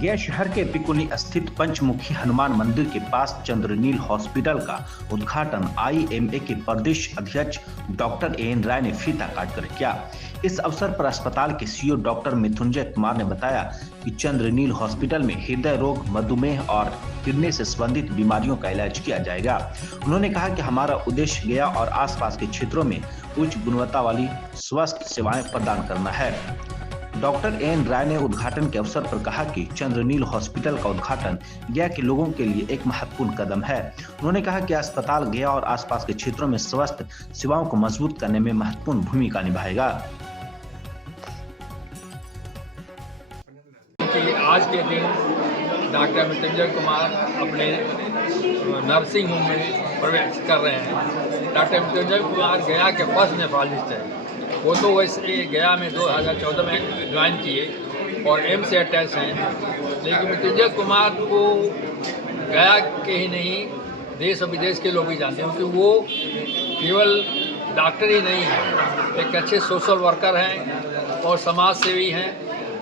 गया शहर के पिकुनी स्थित पंचमुखी हनुमान मंदिर के पास चंद्रनील हॉस्पिटल का उद्घाटन आईएमए के प्रदेश अध्यक्ष डॉक्टर एएन राय ने फीता काटकर किया। इस अवसर पर अस्पताल के सीईओ डॉक्टर मृत्युंजय कुमार ने बताया कि चंद्रनील हॉस्पिटल में हृदय रोग, मधुमेह और किडनी से संबंधित बीमारियों का इलाज किया जाएगा। उन्होंने कहा कि हमारा उद्देश्य गया और आसपास के क्षेत्रों में उच्च गुणवत्ता वाली स्वास्थ्य सेवाएं प्रदान करना है। डॉक्टर एएन राय ने उद्घाटन के अवसर पर कहा कि चंद्रनील हॉस्पिटल का उद्घाटन गया के लोगों के लिए एक महत्वपूर्ण कदम है। उन्होंने कहा कि अस्पताल गया और आसपास के क्षेत्रों में स्वास्थ्य सेवाओं को मजबूत करने में महत्वपूर्ण भूमिका निभाएगा। आज के दिन डॉक्टर मृत्युंजय कुमार अपने नर्सिंग होम में प्रवेश कर रहे हैं। डॉक्टर मृत्युंजय कुमार गया के फर्स्ट नेफ्रोलॉजिस्ट हैं। वो तो वैसे गया में 2014 में ज्वाइन किए और एम्स से अटैच हैं, लेकिन मृत्युंजय कुमार को गया के ही नहीं देश और विदेश के लोग भी जानते हैं, क्योंकि वो केवल डॉक्टर ही नहीं है, एक अच्छे सोशल वर्कर हैं और समाज सेवी हैं।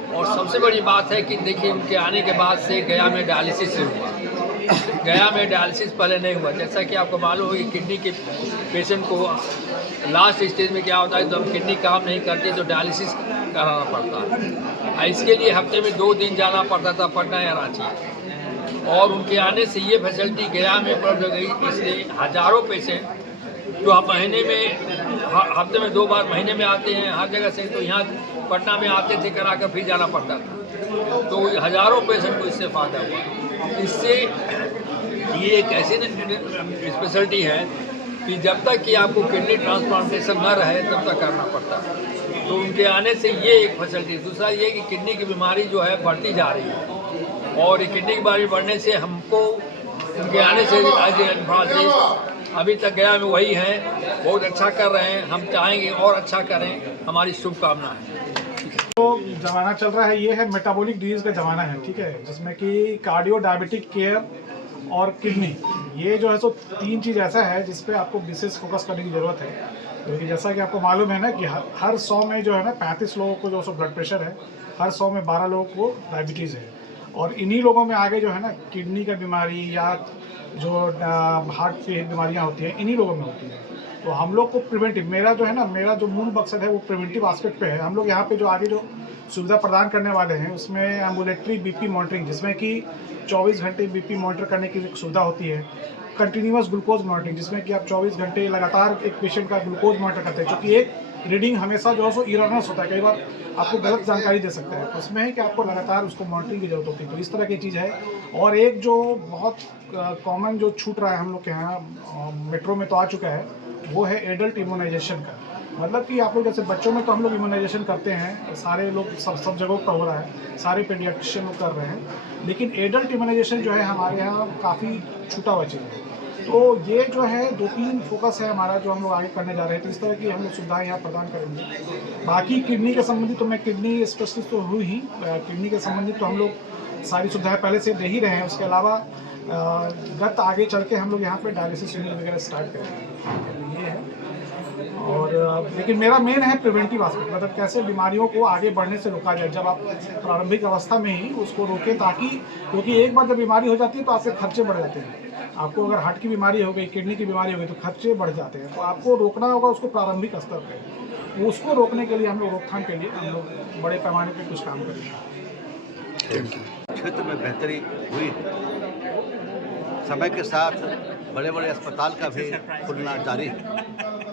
और सबसे बड़ी बात है कि देखिए, उनके आने के बाद से गया में डायलिसिस शुरू हुआ। गया में डायलिसिस पहले नहीं हुआ। जैसा कि आपको मालूम हो कि किडनी के पेशेंट को लास्ट स्टेज में क्या होता है, तो हम किडनी काम नहीं करती तो डायलिसिस कराना पड़ता है। इसके लिए हफ्ते में 2 दिन जाना पड़ता था, पटना या रांची। और उनके आने से ये फैसिलिटी गया में उपलब्ध हो गई, इसलिए हजारों पेशेंट जो आप महीने में हफ्ते में 2 बार महीने में आते हैं हर जगह से, तो यहाँ पटना में आते थे, करा कर फिर जाना पड़ता था। तो हजारों पेशेंट को इससे फायदा हुआ। इससे ये एक ऐसी स्पेशलिटी है कि जब तक कि आपको किडनी ट्रांसप्लांटेशन न रहे तब तक करना पड़ता है। तो उनके आने से ये एक फैसिलिटी। दूसरा ये कि किडनी की बीमारी जो है बढ़ती जा रही है, और किडनी की बीमारी बढ़ने से हमको उनके आने से अभी तक गया में वही है, बहुत अच्छा कर रहे हैं। हम चाहेंगे और अच्छा करें, हमारी शुभकामना है। तो ज़माना चल रहा है, ये है मेटाबॉलिक डिजीज़ का ज़माना है, ठीक है, जिसमें कि कार्डियो डायबिटिक केयर और किडनी, ये जो है सो 3 चीज़ ऐसा है जिस पे आपको विशेष फोकस करने की ज़रूरत है। क्योंकि जैसा कि आपको मालूम है ना कि हर 100 में जो है ना 35 लोगों को जो सो ब्लड प्रेशर है, हर 100 में 12 लोगों को डायबिटीज़ है। और इन्हीं लोगों में आगे जो है ना किडनी का बीमारी या जो हार्ट की बीमारियाँ होती हैं, इन्हीं लोगों में होती हैं। तो हम लोग को प्रिवेंटिव, मेरा जो मूल मकसद है वो प्रिवेंटिव एस्पेक्ट पे है। हम लोग यहाँ पे जो आगे जो सुविधा प्रदान करने वाले हैं उसमें एम्बुलेटरी बीपी मॉनिटरिंग, जिसमें कि 24 घंटे बीपी मॉनिटर करने की सुविधा होती है। कंटिन्यूअस ग्लूकोज मॉनिटरिंग, जिसमें कि आप 24 घंटे लगातार एक पेशेंट का ग्लूकोज मॉनिटर करते हैं, क्योंकि एक रीडिंग हमेशा जो है सो इररनेस होता है, कई बार आपको गलत जानकारी दे सकता है। तो उसमें है कि आपको लगातार उसको मॉनिटरिंग की जरूरत होती है। तो इस तरह की चीज़ है। और एक जो बहुत कॉमन जो छूट रहा है हम लोग के यहाँ मेट्रो में तो आ चुका है, वो है एडल्ट इम्यूनाइजेशन का। मतलब कि आप लोग जैसे बच्चों में तो हम लोग इम्यूनाइजेशन करते हैं, सारे लोग सब जगहों पर हो रहा है, सारे पीडियाट्रिशियन लोग कर रहे हैं, लेकिन एडल्ट इम्यूनाइजेशन जो है हमारे यहाँ काफ़ी छूटा हुआ चीज़ है। तो ये जो है 2-3 फोकस है हमारा जो हम लोग आगे करने जा रहे हैं। तो इस तरह की हम लोग सुविधाएँ यहाँ प्रदान करेंगे। बाकी किडनी के संबंधित तो मैं किडनी स्पेशलिस्ट तो हूँ ही, किडनी के संबंधित तो हम लोग सारी सुविधाएँ पहले से दे ही रहे हैं। उसके अलावा गत आगे चल के हम लोग यहाँ पे डायलिसिस यूनिट वगैरह स्टार्ट करेंगे, ये है। और लेकिन मेरा मेन है प्रिवेंटिव एस्पेक्ट, मतलब कैसे बीमारियों को आगे बढ़ने से रोका जाए। जब आप प्रारंभिक अवस्था में ही उसको रोकें, ताकि क्योंकि एक बार जब बीमारी हो जाती है तो आपके खर्चे बढ़ जाते हैं। आपको अगर हार्ट की बीमारी हो गई, किडनी की बीमारी हो गई, तो खर्चे बढ़ जाते हैं। तो आपको रोकना होगा उसको प्रारंभिक स्तर पर। उसको रोकने के लिए हम लोग, रोकथाम के लिए हम लोग बड़े पैमाने पर कुछ काम करेंगे। क्षेत्र में बेहतरी हुई है। समय के साथ बड़े बड़े अस्पताल का भी खुलना जारी है।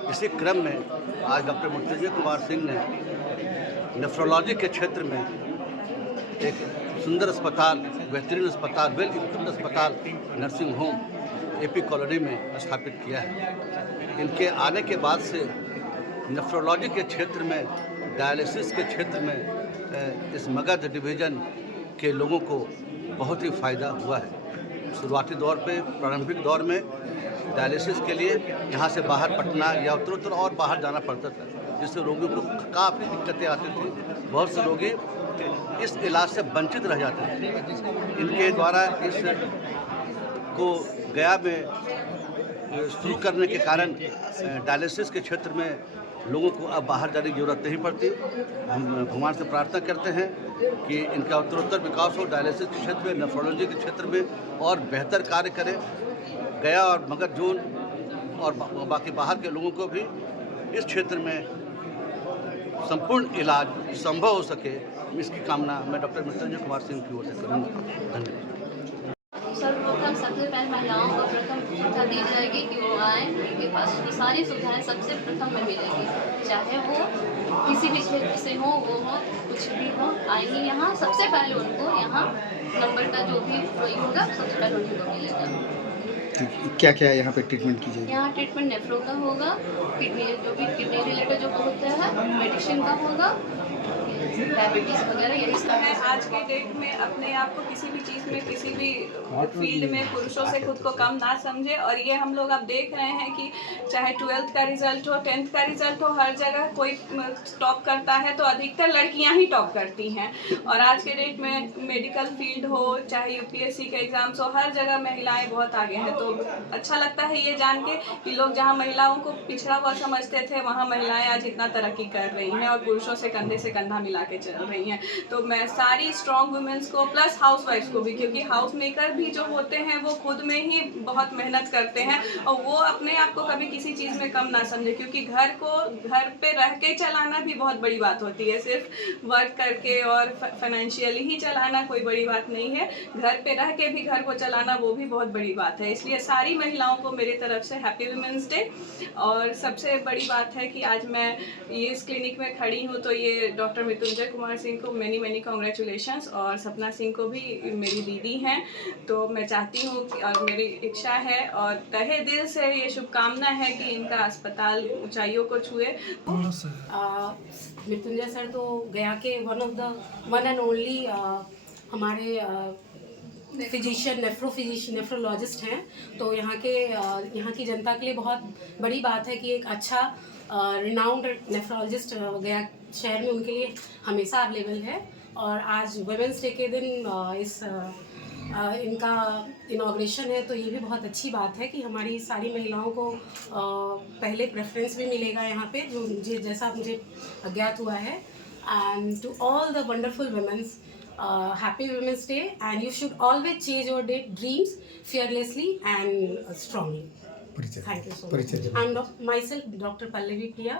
इसी क्रम में आज डॉक्टर मृत्युंजय कुमार सिंह ने नेफ्रोलॉजी के क्षेत्र में एक सुंदर अस्पताल, बेहतरीन अस्पताल, वेल इक्विप्ड अस्पताल, नर्सिंग होम एपी कॉलोनी में स्थापित किया है। इनके आने के बाद से नेफ्रोलॉजी के क्षेत्र में, डायलिसिस के क्षेत्र में इस मगध डिवीज़न के लोगों को बहुत ही फ़ायदा हुआ है। शुरुआती दौर पे, प्रारंभिक दौर में डायलिसिस के लिए यहाँ से बाहर पटना या उत्तर और बाहर जाना पड़ता था, जिससे रोगियों को काफ़ी दिक्कतें आती थी। बहुत से रोगी इस इलाज से वंचित रह जाते थे। इनके द्वारा इस को गया में शुरू करने के कारण डायलिसिस के क्षेत्र में लोगों को अब बाहर जाने की जरूरत नहीं पड़ती। हम भगवान से प्रार्थना करते हैं कि इनका उत्तरोत्तर विकास हो, डायलिसिस के क्षेत्र में, नेफ्रोलॉजी के क्षेत्र में और बेहतर कार्य करें। गया और मगध जोन और बाकी बाहर के लोगों को भी इस क्षेत्र में संपूर्ण इलाज संभव हो सके, इसकी कामना मैं डॉक्टर मृत्युंजय कुमार सिंह की ओर से करूँगा। धन्यवाद। सर्वप्रथम सबसे पहले महिलाओं को प्रथम सुविधा दी जाएगी कि वो आएँ, उनके पास की सारी सुविधाएं सबसे प्रथम में मिलेगी, चाहे वो किसी भी क्षेत्र से हो, वो हो कुछ भी हो, आएंगी यहाँ सबसे पहले उनको यहाँ नंबर का जो भी वही होगा सबसे पहले उनको मिलेगा। क्या क्या यहाँ पे ट्रीटमेंट की जाएगी? यहाँ ट्रीटमेंट नेफ्रो का होगा, किडनी जो भी किडनी रिलेटेड जो होता है, मेडिसिन का होगा, डायबिटीज़ वगैरह यही सब है। आज के डेट में अपने आप को किसी भी चीज़ में, किसी भी फील्ड में पुरुषों से खुद को कम ना समझे। और ये हम लोग अब देख रहे हैं कि चाहे 12th का रिजल्ट हो, 10th का रिजल्ट हो, हर जगह कोई टॉप करता है तो अधिकतर लड़कियां ही टॉप करती हैं। और आज के डेट में मेडिकल फील्ड हो, चाहे यूपीएससी के एग्जाम्स हो, हर जगह महिलाएं बहुत आगे हैं। तो अच्छा लगता है ये जान के कि लोग जहाँ महिलाओं को पिछड़ा हुआ समझते थे, वहाँ महिलाएं आज इतना तरक्की कर रही हैं और पुरुषों से कंधा मिला के चल रही हैं। तो मैं सारी स्ट्रॉन्ग वुमेन्स को प्लस हाउसवाइफ्स को भी, क्योंकि हाउस मेकर भी जो होते हैं वो खुद में ही बहुत मेहनत करते हैं और वो अपने आप को कभी किसी चीज़ में कम ना समझे, क्योंकि घर पे रह के चलाना भी बहुत बड़ी बात होती है। सिर्फ वर्क करके और फाइनेंशियली ही चलाना कोई बड़ी बात नहीं है, घर पे रह के भी घर को चलाना वो भी बहुत बड़ी बात है। इसलिए सारी महिलाओं को मेरी तरफ से हैप्पी वुमेंस डे। और सबसे बड़ी बात है कि आज मैं ये इस क्लिनिक में खड़ी हूँ तो ये डॉक्टर मृत्युंजय कुमार सिंह को मैनी कॉन्ग्रेचुलेशंस, और सपना सिंह को भी मेरी दीदी हैं। तो मैं चाहती हूँ कि, और मेरी इच्छा है और तहे दिल से ये शुभकामना है कि इनका अस्पताल ऊंचाइयों को छुए। मृत्युंजय सर तो गया के वन एंड ओनली हमारे फिजिशियन नेफ्रोलॉजिस्ट हैं। तो यहाँ की जनता के लिए बहुत बड़ी बात है कि एक अच्छा रिनाउंड नेफ्रोलॉजिस्ट गया शहर में उनके लिए हमेशा अवेलेबल है। और आज वुमेंस डे के दिन इनका इनॉग्रेशन है, तो ये भी बहुत अच्छी बात है कि हमारी सारी महिलाओं को पहले प्रेफरेंस भी मिलेगा यहाँ पे, जो जैसा मुझे अज्ञात हुआ है। And to all the wonderful women's, happy Women's Day, and you should always chase your dreams fearlessly and strongly. Thank you so much. I'm myself Dr. Pallavi Priya.